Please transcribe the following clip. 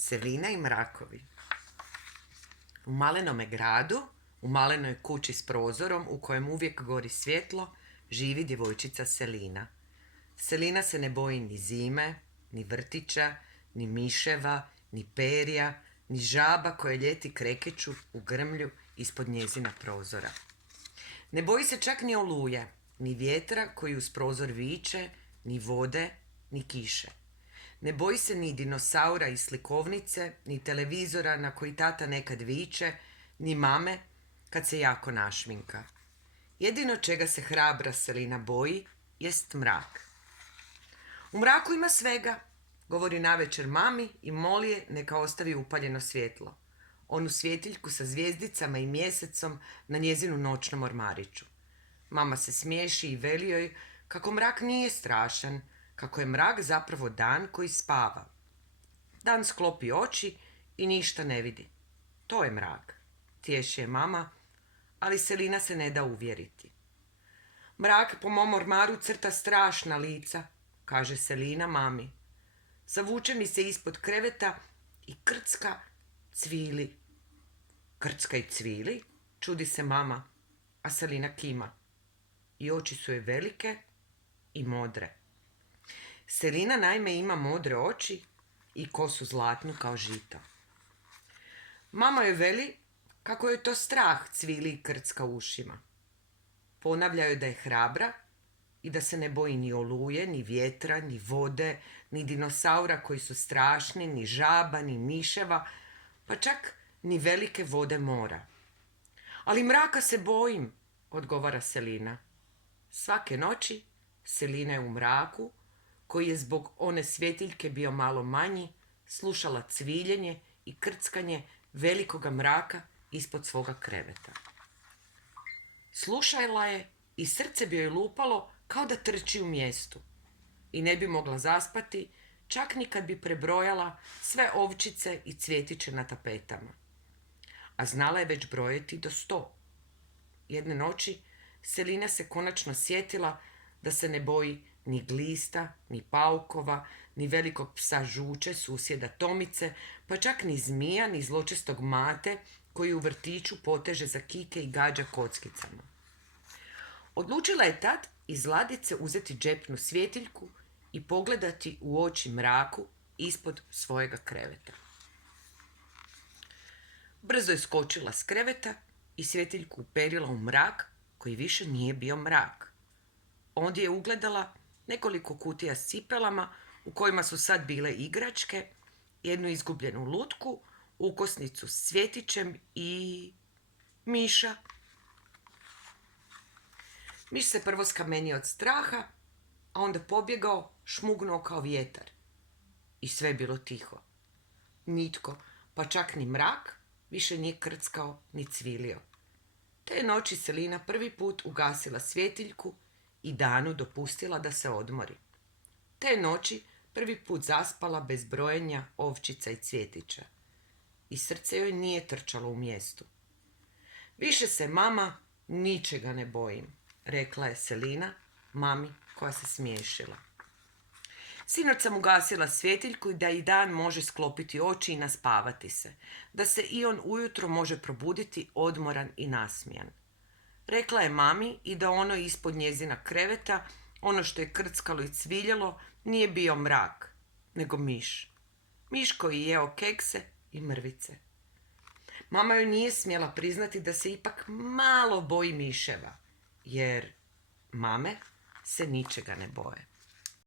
Selina i mrakovi. U malenome gradu, u malenoj kući s prozorom u kojem uvijek gori svjetlo, živi djevojčica Selina. Selina se ne boji ni zime, ni vrtića, ni miševa, ni perja, ni žaba koje ljeti krekeću u grmlju ispod njezina prozora. Ne boji se čak ni oluje, ni vjetra koji uz prozor viče, ni vode, ni kiše. Ne boji se ni dinosaura iz slikovnice, ni televizora na koji tata nekad viče, ni mame kad se jako našminka. Jedino čega se hrabra Selina boji jest mrak. U mraku ima svega, govori navečer mami i moli je neka ostavi upaljeno svjetlo. Onu svjetiljku sa zvijezdicama i mjesecom na njezinu noćnom ormariću. Mama se smiješi i veli joj kako mrak nije strašan, kako je mrak zapravo dan koji spava. Dan sklopi oči i ništa ne vidi. To je mrak, tješi je mama, ali Selina se ne da uvjeriti. Mrak po mom ormaru crta strašna lica, kaže Selina mami. Zavuče mi se ispod kreveta i krcka cvili. Krcka i cvili, čudi se mama, a Selina kima. I oči su joj velike i modre. Selina naime ima modre oči i kosu zlatnu kao žito. Mama joj veli kako je to strah cvili i krcka ušima. Ponavlja joj da je hrabra i da se ne boji ni oluje, ni vjetra, ni vode, ni dinosaura koji su strašni, ni žaba, ni miševa, pa čak ni velike vode mora. Ali mraka se bojim, odgovara Selina. Svake noći Selina je u mraku, koji je zbog one svjetiljke bio malo manji, slušala cviljenje i krckanje velikoga mraka ispod svoga kreveta. Slušala je i srce bi joj lupalo kao da trči u mjestu i ne bi mogla zaspati čak ni kad bi prebrojala sve ovčice i cvjetiće na tapetama. A znala je već brojati do 100. Jedne noći Selina se konačno sjetila da se ne boji ni glista, ni paukova, ni velikog psa Žuče, susjeda Tomice, pa čak ni zmija, ni zločestog Mate koji u vrtiću poteže za kike i gađa kockicama. Odlučila je tad iz ladice uzeti džepnu svjetiljku i pogledati u oči mraku ispod svojega kreveta. Brzo je skočila s kreveta i svjetiljku uperila u mrak koji više nije bio mrak. Ondje je ugledala nekoliko kutija s cipelama u kojima su sad bile igračke, jednu izgubljenu lutku, ukosnicu s cvjetićem i miša. Miš se prvo skamenio od straha, a onda pobjegao, šmugnuo kao vjetar. I sve je bilo tiho. Nitko, pa čak ni mrak, više nije krckao ni cvilio. Te noći Selina prvi put ugasila svjetiljku i danu dopustila da se odmori. Te noći prvi put zaspala bez brojenja ovčica i cvjetića. I srce joj nije trčalo u mjestu. Više se mama ničega ne bojim, rekla je Selina mami koja se smiješila. Sinoć sam ugasila svjetiljku da i dan može sklopiti oči i naspavati se, da se i on ujutro može probuditi odmoran i nasmijan. Rekla je mami i da ono ispod njezina kreveta, ono što je krckalo i cviljelo, nije bio mrak, nego miš. Miš koji je jeo kekse i mrvice. Mama joj nije smjela priznati da se ipak malo boji miševa, jer mame se ničega ne boje.